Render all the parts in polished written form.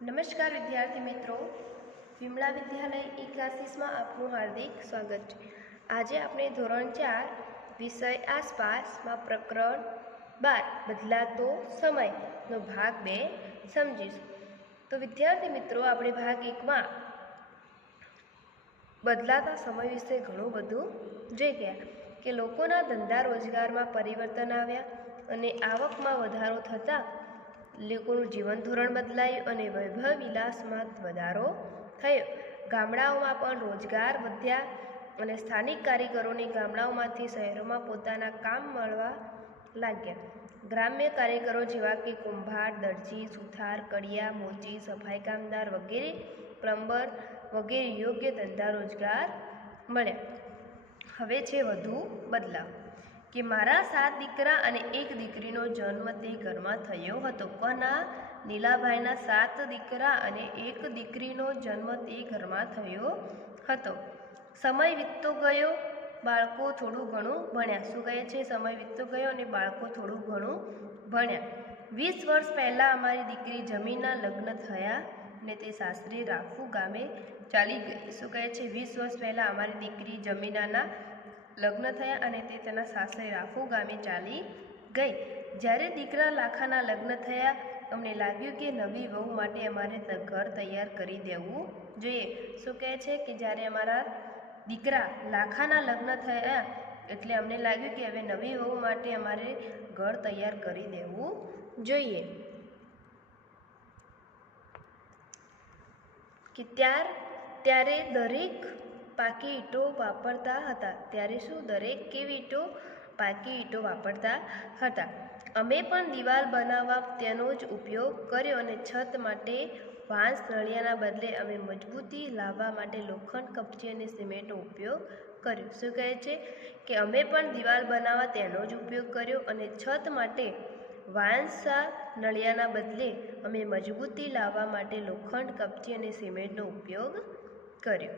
નમસ્કાર વિદ્યાર્થી મિત્રો, વિમલા વિદ્યાલય ઈ ક્લાસીસમાં આપનું હાર્દિક સ્વાગત છે। આજે આપણે ધોરણ 4 વિષય આસપાસમાં પ્રકરણ 12 બદલાતો સમયનો ભાગ 2 સમજીશું। તો વિદ્યાર્થી મિત્રો, આપણે ભાગ 1માં બદલાતા સમય વિશે ઘણું બધું જોઈ ગયા કે લોકોના ધંધા રોજગારમાં પરિવર્તન આવ્યા અને આવકમાં વધારો થતાં લોકોનું જીવન ધોરણ બદલાયું અને વૈભવ વિલાસમાં વધારો થયો। ગામડાઓમાં પણ રોજગાર વધ્યા અને સ્થાનિક કારીગરોને ગામડાઓમાંથી શહેરોમાં પોતાના કામ મળવા લાગ્યા। ગ્રામ્ય કારીગરો જેવા કે કુંભાર, દરજી, સુથાર, કડિયા, મોચી, સફાઈ કામદાર વગેરે, પ્લમ્બર વગેરે યોગ્ય ધંધા રોજગાર મળ્યા। હવે છે વધુ બદલાવ કે મારા 7 દીકરા અને 1 દીકરીનો જન્મ તે ઘરમાં થયો હતો। કોના? નીલાભાઈના 7 દીકરા અને 1 દીકરીનો જન્મ તે ઘરમાં થયો હતો। સમય વીતતો ગયો, બાળકો થોડું ઘણું ભણ્યા। શું કહે છે? સમય વીતતો ગયો અને બાળકો થોડું ઘણું ભણ્યા। 20 વર્ષ પહેલાં અમારી દીકરી જમીનના લગ્ન થયા ને તે સાસરે રાફુ ગામે ચાલી ગઈ। શું કહે છે? 20 વર્ષ પહેલાં અમારી દીકરી જમીનાના લગ્ન થયા અને તે તેના સાસરે રાફુ ગામે ચાલી ગઈ। જ્યારે દીકરા લાખાના લગ્ન થયા, અમને લાગ્યું કે નવી વહુ માટે અમારે ઘર તૈયાર કરી દેવું જોઈએ। શું કહે છે? કે જ્યારે અમારા દીકરા લાખાના લગ્ન થયા એટલે અમને લાગ્યું કે હવે નવી વહુ માટે અમારે ઘર તૈયાર કરી દેવું જોઈએ। કે ત્યારે દરેક પાકી ઈંટો વાપરતા હતા। ત્યારે શું? દરેક કેવી ઈંટો? પાકી ઈંટો વાપરતા હતા। અમે પણ દિવાલ બનાવવા તેનો જ ઉપયોગ કર્યો અને છત માટે વાંસ નળિયાના બદલે અમે મજબૂતી લાવવા માટે લોખંડ, કપચી અને સિમેન્ટનો ઉપયોગ કર્યો। શું કહે છે? કે અમે પણ દિવાલ બનાવવા તેનો જ ઉપયોગ કર્યો અને છત માટે વાંસા નળિયાના બદલે અમે મજબૂતી લાવવા માટે લોખંડ, કપચી અને સિમેન્ટનો ઉપયોગ કર્યો।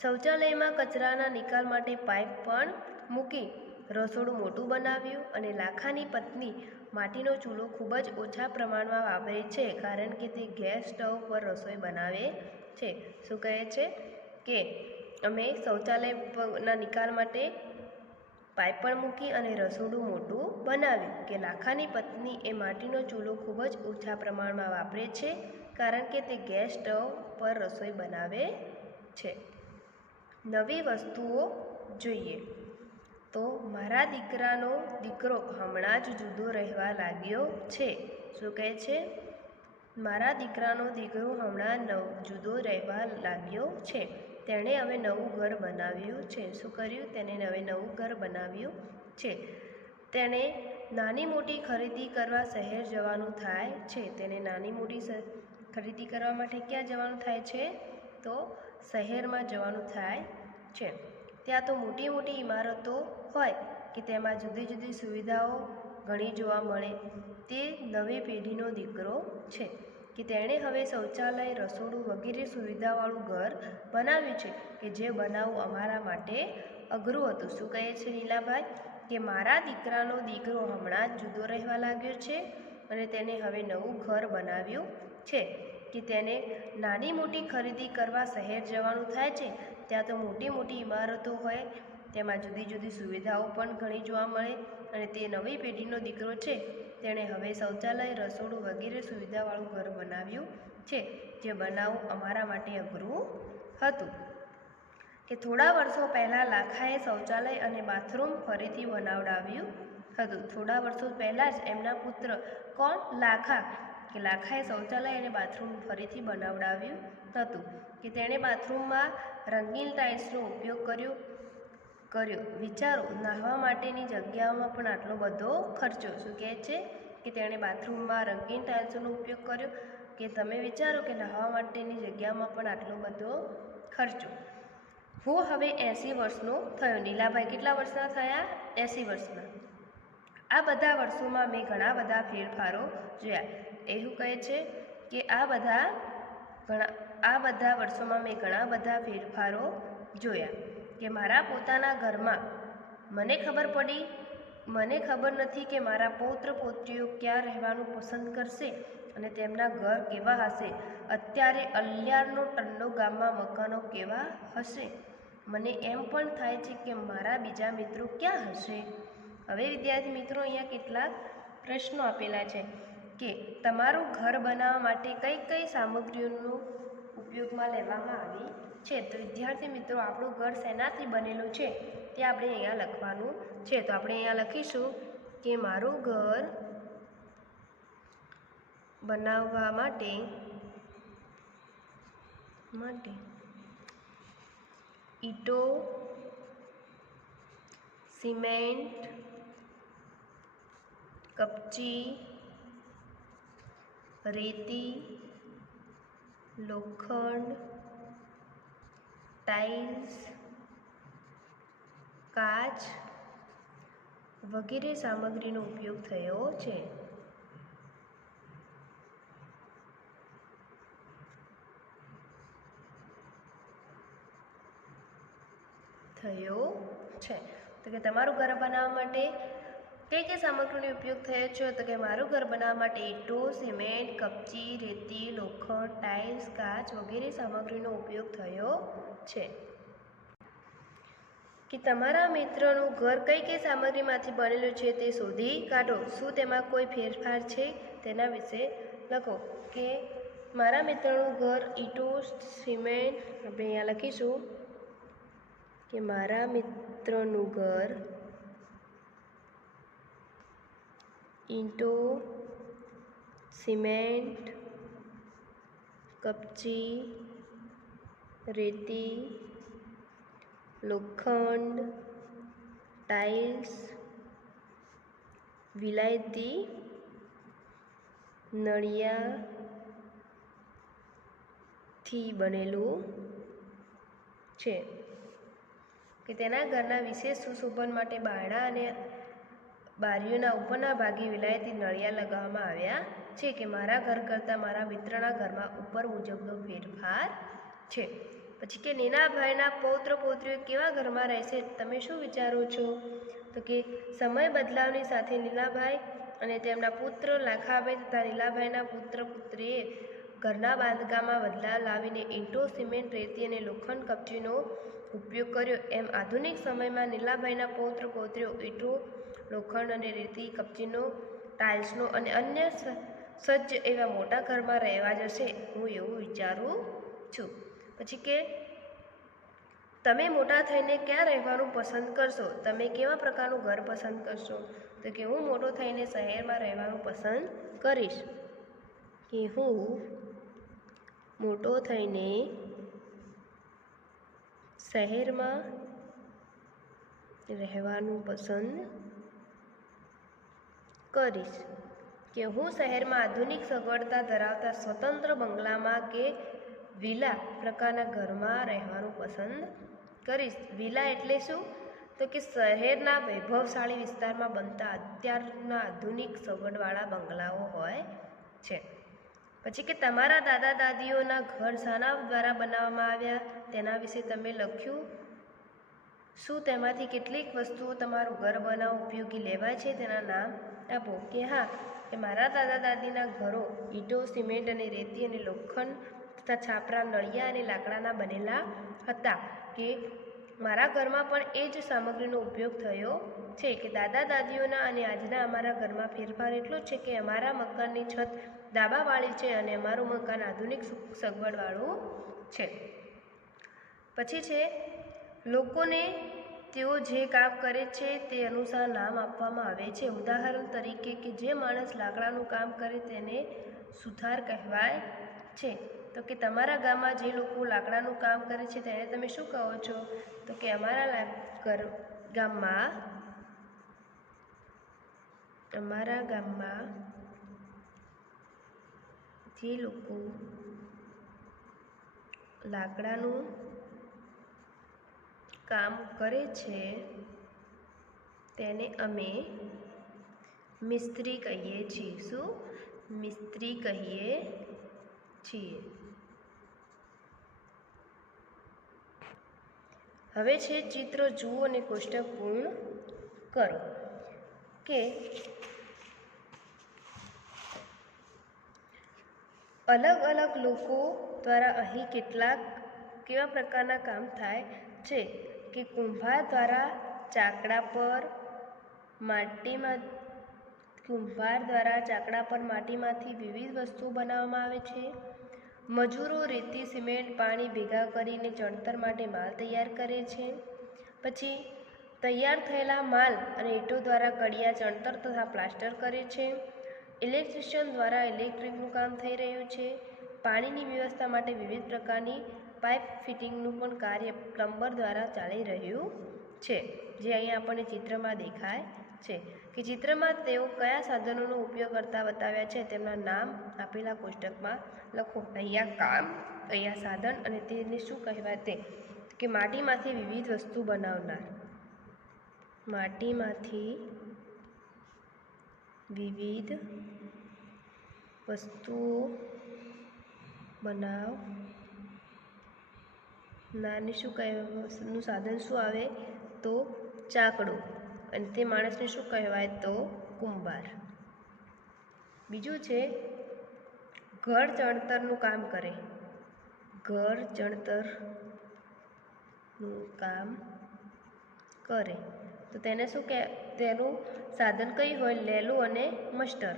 શૌચાલયમાં કચરાના નિકાલ માટે પાઇપ પણ મૂકી રસોડું મોટું બનાવ્યું અને લાખાની પત્ની માટીનો ચૂલો ખૂબ જ ઓછા પ્રમાણમાં વાપરે છે, કારણ કે તે ગેસ સ્ટવ પર રસોઈ બનાવે છે। શું કહે છે? કે અમે શૌચાલયના નિકાલ માટે પાઇપ પણ મૂકી અને રસોડું મોટું બનાવ્યું કે લાખાની પત્ની એ માટીનો ચૂલો ખૂબ જ ઓછા પ્રમાણમાં વાપરે છે, કારણ કે તે ગેસ સ્ટવ પર રસોઈ બનાવે છે। નવી વસ્તુઓ જોઈએ તો મારા દીકરાનો દીકરો હમણાં જ જુદો રહેવા લાગ્યો છે। શું કહે છે? મારા દીકરાનો દીકરો હમણાં જુદો રહેવા લાગ્યો છે। તેણે હવે નવું ઘર બનાવ્યું છે। શું કર્યું? તેને હવે નવું ઘર બનાવ્યું છે। તેણે નાની મોટી ખરીદી કરવા શહેર જવાનું થાય છે। તેને નાની મોટી ખરીદી કરવા માટે ક્યાં જવાનું થાય છે? તો શહેરમાં જવાનું થાય છે। ત્યાં તો મોટી મોટી ઇમારતો હોય કે તેમાં જુદી જુદી સુવિધાઓ ઘણી જોવા મળે। તે નવી પેઢીનો દીકરો છે કે તેણે હવે શૌચાલય, રસોડું વગેરે સુવિધાવાળું ઘર બનાવ્યું છે કે જે બનાવવું અમારા માટે અઘરું હતું। શું કહે છે નીલાભાઈ? કે મારા દીકરાનો દીકરો હમણાં જ જુદો રહેવા લાગ્યો છે અને તેને હવે નવું ઘર બનાવ્યું છે કે તેને નાની મોટી ખરીદી કરવા શહેર જવાનું થાય છે। ત્યાં તો મોટી મોટી ઇમારતો હોય, તેમાં જુદી જુદી સુવિધાઓ પણ ઘણી જોવા મળે અને તે નવી પેઢીનો દીકરો છે, તેણે હવે શૌચાલય, રસોડું વગેરે સુવિધાવાળું ઘર બનાવ્યું છે, જે બનાવવું અમારા માટે અઘરું હતું। કે થોડા વર્ષો પહેલાં લાખાએ શૌચાલય અને બાથરૂમ ફરીથી બનાવડાવ્યું હતું। થોડા વર્ષો પહેલાં જ એમના પુત્ર કોણ? લાખા, કે લાખાએ શૌચાલય અને બાથરૂમ ફરીથી બનાવડાવ્યું હતું કે તેણે બાથરૂમમાં રંગીન ટાઇલ્સનો ઉપયોગ કર્યો। વિચારો, નહાવા માટેની જગ્યાઓમાં પણ આટલો બધો ખર્ચો। શું કહે છે? કે તેણે બાથરૂમમાં રંગીન ટાઇલ્સનો ઉપયોગ કર્યો કે તમે વિચારો કે નહાવા માટેની જગ્યામાં પણ આટલો બધો ખર્ચો। હું હવે 80 વર્ષનો થયો। નીલાભાઈ કેટલા વર્ષના થયા? 80 વર્ષના। આ બધા વર્ષોમાં મેં ઘણા બધા ફેરફારો જોયા। એવું કહે છે કે આ બધા વર્ષોમાં મેં ઘણા બધા ફેરફારો જોયા કે મારા પોતાના ઘરમાં મને ખબર નથી કે મારા પૌત્ર પૌત્રીઓ ક્યાં રહેવાનું પસંદ કરશે અને તેમના ઘર કેવા હશે? અત્યારે અલિયાળનો ટંડો ગામમાં મકાનો કેવા હશે? મને એમ પણ થાય છે કે મારા બીજા મિત્રો ક્યાં હશે? હવે વિદ્યાર્થી મિત્રો અહીંયા કેટલાક પ્રશ્નો આપેલા છે કે તમારું ઘર બનાવવા માટે કઈ કઈ સામગ્રીઓનો ઉપયોગમાં લેવામાં આવી છે? તો વિદ્યાર્થી મિત્રો આપણું ઘર શેનાથી બનેલું છે તે આપણે અહીંયા લખવાનું છે. તો આપણે અહીંયા લખીશું કે મારું ઘર બનાવવા માટે ઈંટો, સિમેન્ટ, કપચી, રેતી, લોખંડ, ટાઇલ્સ, કાચ વગેરે સામગ્રીનો ઉપયોગ થયો છે. તો કે તમારું ઘર બનાવવા માટે કઈ કઈ સામગ્રીનો ઉપયોગ થયો છે? તો કે મારું ઘર બનાવવા માટે ઈંટો, સિમેન્ટ, કપચી, રેતી, લોખંડ, ટાઇલ્સ, કાચ વગેરે સામગ્રીનો ઉપયોગ થયો છે. કે તમારા મિત્રનું ઘર કઈ કઈ સામગ્રીમાંથી બનેલું છે તે શોધી કાઢો. શું તેમાં કોઈ ફેરફાર છે? તેના વિશે લખો. કે મારા મિત્રનું ઘર ઈંટો, સિમેન્ટ, આપણે અહીંયા લખીશું કે મારા મિત્રનું ઘર ઈંટો, સિમેન્ટ, કપચી, રેતી, લોખંડ, ટાઇલ્સ, વિલાયતી નળિયાથી બનેલું છે. કે તેના ઘરના વિશેષ સુશોભન માટે બારણા અને બારીઓના ઉપરના ભાગે વિલાયતી નળિયા લગાવવામાં આવ્યા છે. કે મારા ઘર કરતાં મારા મિત્રના ઘરમાં ઉપર મુજબનો ફેરફાર છે. પછી કે નીનાભાઈના પૌત્ર પૌત્રીઓ કેવા ઘરમાં રહેશે? તમે શું વિચારો છો? તો કે સમય બદલાવની સાથે નીલાભાઈ અને તેમના પુત્ર લાખાભાઈ તથા નીલાભાઈના પુત્ર પુત્રીએ ઘરના બાંધકામમાં બદલાવ લાવીને ઈંટો, સિમેન્ટ, રેતી અને લોખંડ કપચીનો ઉપયોગ કર્યો. એમ આધુનિક સમયમાં નીલાભાઈના પૌત્ર પૌત્રીઓ ઈંટો, લોખંડ અને રેતી, કપચીનો, ટાઇલ્સનો અને અન્ય સજ્જ એવા મોટા ઘરમાં રહેવા જશે, હું એવું વિચારું છું. પછી કે તમે મોટા થઈને ક્યાં રહેવાનું પસંદ કરશો? તમે કેવા પ્રકારનું ઘર પસંદ કરશો? તો કે હું મોટો થઈને શહેરમાં રહેવાનું પસંદ કરીશ. કે હું મોટો થઈને શહેરમાં રહેવાનું પસંદ કરીશ. કે હું શહેરમાં આધુનિક સગવડતા ધરાવતા સ્વતંત્ર બંગલામાં કે વિલા પ્રકારના ઘરમાં રહેવાનું પસંદ કરીશ. વિલા એટલે શું? તો કે શહેરના વૈભવશાળી વિસ્તારમાં બનતા અત્યારના આધુનિક સગવડવાળા બંગલાઓ હોય છે. પછી કે તમારા દાદા દાદીઓના ઘર શાના દ્વારા બનાવવામાં આવ્યા તેના વિશે તમે લખ્યું. શું તેમાંથી કેટલીક વસ્તુઓ તમારું ઘર બનાવવા ઉપયોગી લેવાય છે? તેના નામ આપો. કે હા, કે મારા દાદા દાદીના ઘરો ઈંટો, સિમેન્ટ અને રેતી અને લોખંડ તથા છાપરા, નળિયા અને લાકડાના બનેલા હતા. કે મારા ઘરમાં પણ એ જ સામગ્રીનો ઉપયોગ થયો છે. કે દાદા દાદીઓના અને આજના અમારા ઘરમાં ફેરફાર એટલો છે કે અમારા મકાનની છત ડાબાવાળી છે અને અમારું મકાન આધુનિક સગવડવાળું છે. પછી છે લોકોને તેઓ જે કામ કરે છે તે અનુસાર નામ આપવામાં આવે છે. ઉદાહરણ તરીકે કે જે માણસ લાકડાનું કામ કરે તેને સુથાર કહેવાય છે. તો કે તમારા ગામમાં જે લોકો લાકડાનું કામ કરે છે તેને તમે શું કહો છો? તો કે અમારા ગામમાં જે લોકો લાકડાનું કામ કરે છે તેને અમે મિસ્ત્રી કહીએ છીએ. શું? મિસ્ત્રી કહીએ છીએ. હવે છે ચિત્ર જુઓ અને કોષ્ટક પૂર્ણ કરો. કે અલગ અલગ લોકો દ્વારા અહીં કેવા પ્રકારના કામ થાય છે કે કુંભાર દ્વારા ચાકડા પર માટીમાંથી વિવિધ વસ્તુઓ બનાવવામાં આવે છે. મજૂરો રેતી સિમેન્ટ પાણી ભેગા કરીને ચણતર માટે માલ તૈયાર કરે છે. પછી તૈયાર થયેલા માલ અને ઈંટો દ્વારા કડિયા ચણતર તથા પ્લાસ્ટર કરે છે. ઇલેક્ટ્રિશિયન દ્વારા ઇલેક્ટ્રિકનું કામ થઈ રહ્યું છે. પાણીની વ્યવસ્થા માટે વિવિધ પ્રકારની પાઇપ ફિટિંગનું પણ કાર્ય પ્લમ્બર દ્વારા ચાલી રહ્યું છે, જે અહીંયા આપણને ચિત્રમાં દેખાય છે કે ચિત્રમાં તેઓ કયા સાધનોનો ઉપયોગ કરતા બતાવ્યા છે તેમના નામ આપેલા કોષ્ટકમાં લખો. અહીંયા કામ, અહીંયા સાધન અને તેને શું કહેવાય તે કે માટીમાંથી વિવિધ વસ્તુ બનાવનાર. માટીમાંથી વિવિધ વસ્તુઓ બનાવનારને શું કહેવાનું સાધન શું આવે તો ચાકડો, અને તે માણસને શું કહેવાય તો કુંભાર. બીજું છે ઘર ચણતરનું કામ કરે. ઘર ચણતરનું કામ કરે તો તેને શું કહે, તેનું સાધન કયું હોય, લેલું અને મસ્ટર.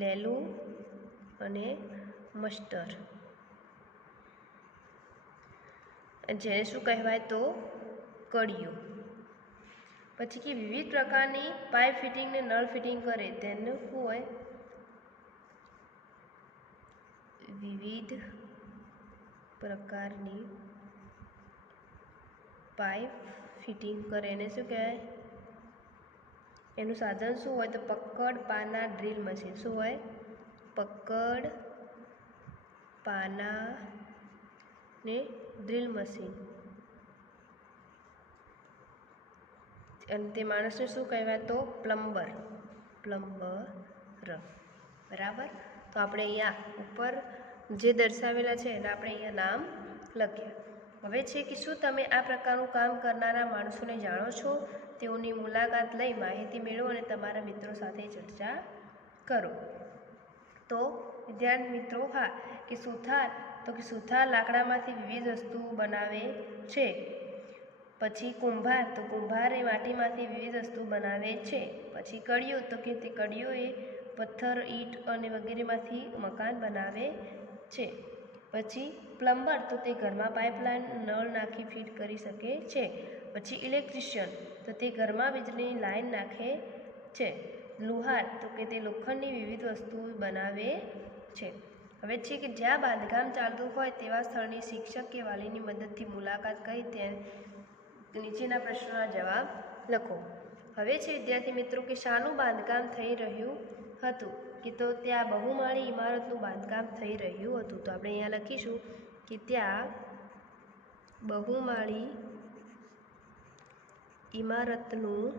લેલું અને મસ્ટર, જેને શું કહેવાય તો કડિયું. પછી કે વિવિધ પ્રકારની પાઇપ ફિટિંગ ને નળ ફિટિંગ કરે તેનું શું હોય, વિવિધ પ્રકારની પાઇપ ફિટિંગ કરે એને શું કહેવાય, એનું સાધન શું હોય તો પકડ પાના ડ્રીલ મશીન. શું હોય, પકડ પાના ને ડ્રીલ મશીન. અને તે માણસને શું કહેવાય તો પ્લમ્બર. બરાબર. તો આપણે અહીંયા ઉપર જે દર્શાવેલા છે એના આપણે અહીંયા નામ લખ્યા. હવે છે કે શું તમે આ પ્રકારનું કામ કરનારા માણસોને જાણો છો? તેઓની મુલાકાત લઈ માહિતી મેળવો અને તમારા મિત્રો સાથે ચર્ચા કરો. તો વિદ્યાર્થી મિત્રો, હા કે સુથાર લાકડામાંથી વિવિધ વસ્તુઓ બનાવે છે. પછી કુંભાર તો કુંભાર એ માટીમાંથી વિવિધ વસ્તુ બનાવે છે. પછી કડિયું તો કે તે કડિયું એ પથ્થર ઈંટ અને વગેરેમાંથી મકાન બનાવે છે. પછી પ્લમ્બર તો તે ઘરમાં પાઇપલાઇન નળ નાખી ફિટ કરી શકે છે. પછી ઇલેક્ટ્રિશિયન તો તે ઘરમાં વીજળીની લાઈન નાખે છે. લુહાર તો કે તે લોખંડની વિવિધ વસ્તુઓ બનાવે છે. હવે છે કે જ્યાં બાંધકામ ચાલતું હોય તેવા સ્થળની શિક્ષક કે વાલીની મદદથી મુલાકાત કરી તે નીચેના પ્રશ્નોના જવાબ લખો. હવે છે વિદ્યાર્થી મિત્રો કે શાનું બાંધકામ થઈ રહ્યું હતું, કે તો ત્યાં બહુમાળી ઇમારતનું બાંધકામ થઈ રહ્યું હતું. તો આપણે અહીંયા લખીશું કે ત્યાં બહુમાળી ઇમારતનું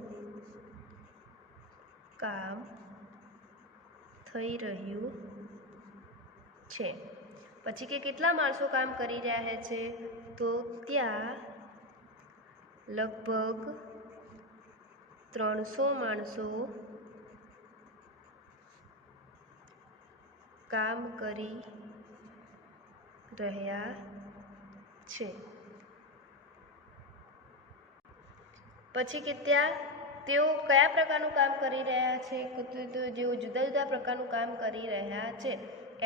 કામ થઈ રહ્યું છે. પછી કે કેટલા માણસો કામ કરી રહ્યા છે, તો ત્યાં લગભગ 300 માણસો કામ કરી રહ્યા છે. પછી કે ત્યાં તેઓ કયા પ્રકારનું કામ કરી રહ્યા છે, તો જેઓ જુદા જુદા પ્રકારનું કામ કરી રહ્યા છે.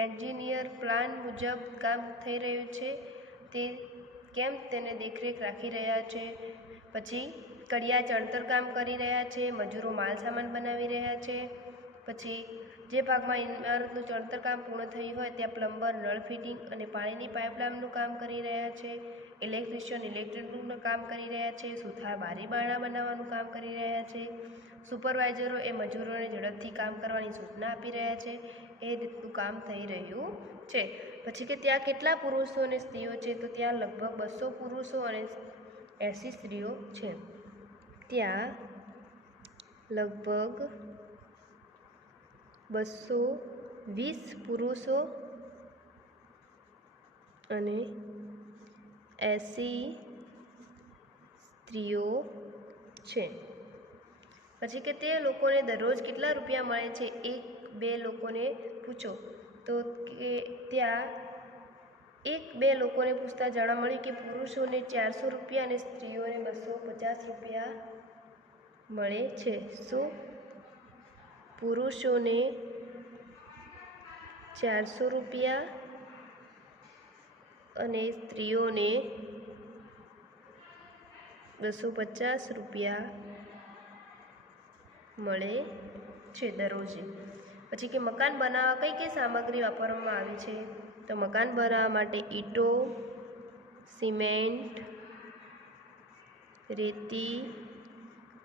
એન્જિનિયર પ્લાન મુજબ કામ થઈ રહ્યું છે, તે કેમ તેને દેખરેખ રાખી રહ્યા છે. પછી કડિયા ચણતર કામ કરી રહ્યા છે. મજૂરો માલ સામાન બનાવી રહ્યા છે. પછી જે ભાગમાં ઇમારતનું ચણતર કામ પૂર્ણ થયું હોય ત્યાં પ્લમ્બર નળ ફિટિંગ અને પાણીની પાઇપલાઇનનું કામ કરી રહ્યા છે. ઇલેક્ટ્રિશિયન ઇલેક્ટ્રિકનું કામ કરી રહ્યા છે. સુથાર બારી બારણા બનાવવાનું કામ કરી રહ્યા છે. સુપરવાઇઝરો એ મજૂરોને ઝડપથી કામ કરવાની સૂચના આપી રહ્યા છે. એ રીતનું કામ થઈ રહ્યું છે. પછી કે ત્યાં કેટલા પુરુષો અને સ્ત્રીઓ છે, તો ત્યાં લગભગ 200 પુરુષો અને 80 સ્ત્રીઓ છે. ત્યાં લગભગ 220 પુરુષો અને 80 સ્ત્રીઓ છે. પછી કે તે લોકોને દરરોજ કેટલા રૂપિયા મળે છે, 1-2 લોકોને પૂછો તો કે ત્યાં એક બે લોકોને પૂછતા જાણવા મળ્યું કે પુરુષોને 400 રૂપિયા અને સ્ત્રીઓને 250 રૂપિયા મળે છે. શું પુરુષોને 400 રૂપિયા અને સ્ત્રીઓને 250 રૂપિયા મળે છે દરરોજે? પછી કે મકાન બનાવવા કઈ કઈ સામગ્રી વાપરવામાં આવે છે? તો મકાન બનાવવા માટે ઈંટો, સિમેન્ટ, રેતી,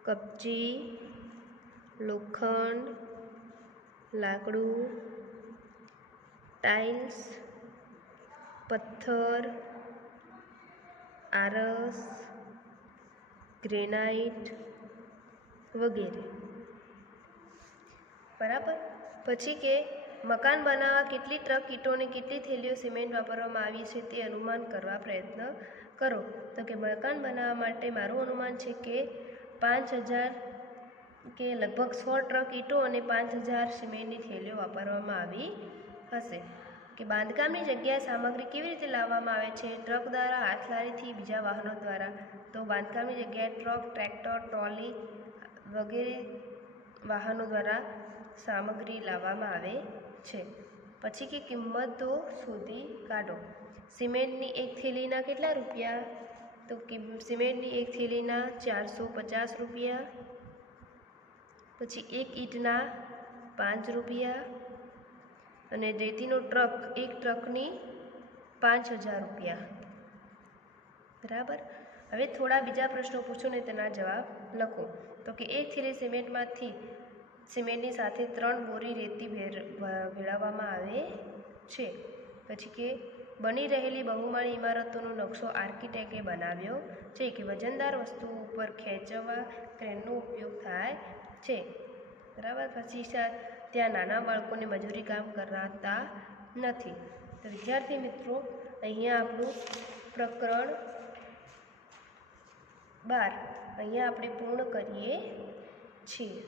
કપચી, લોખંડ, લાકડું, ટાઇલ્સ, પથ્થર, આરસ, ગ્રેનાઇટ વગેરે. બરાબર. પછી કે મકાન બનાવવા કેટલી ટ્રક ઈંટો અને કેટલી થેલીઓ સિમેન્ટ વાપરવામાં આવી છે તે અનુમાન કરવા પ્રયત્ન કરો. તો કે મકાન બનાવવા માટે મારું અનુમાન છે કે 5000 કે લગભગ 100 ટ્રક ઈંટો અને 5000 સિમેન્ટની થેલીઓ વાપરવામાં આવી હશે. કે બાંધકામની જગ્યાએ સામગ્રી કેવી રીતે લાવવામાં આવે છે? ટ્રક દ્વારા, હાથલારીથી, બીજા વાહનો દ્વારા. તો બાંધકામની જગ્યાએ ટ્રક, ટ્રેક્ટર, ટ્રોલી વગેરે વાહનો દ્વારા સામગ્રી લાવવામાં આવે છે. પછી કે કિંમતો શોધી કાઢો. સિમેન્ટની એક થેલીના કેટલા રૂપિયા? તો સિમેન્ટની એક થેલીના 450 રૂપિયા. પછી એક ઈંટના 5 રૂપિયા અને રેતીનો ટ્રક એક ટ્રકની 5000 રૂપિયા. બરાબર. હવે થોડા બીજા પ્રશ્નો પૂછો ને તેના જવાબ લખો. તો કે એક થેલી સિમેન્ટની સાથે 3 બોરી રેતી ભેળવવામાં આવે છે. પછી કે બની રહેલી બહુમાળી ઇમારતોનો નકશો આર્કિટેક્ટે બનાવ્યો છે. કે વજનદાર વસ્તુઓ ઉપર ખેંચવા ક્રેનનો ઉપયોગ થાય છે. બરાબર. પછી ત્યાં નાના બાળકોને મજૂરી કામ કરાતા નથી. તો વિદ્યાર્થી મિત્રો, અહીંયા આપણું પ્રકરણ 12 અહીંયા આપણે પૂર્ણ કરીએ છીએ.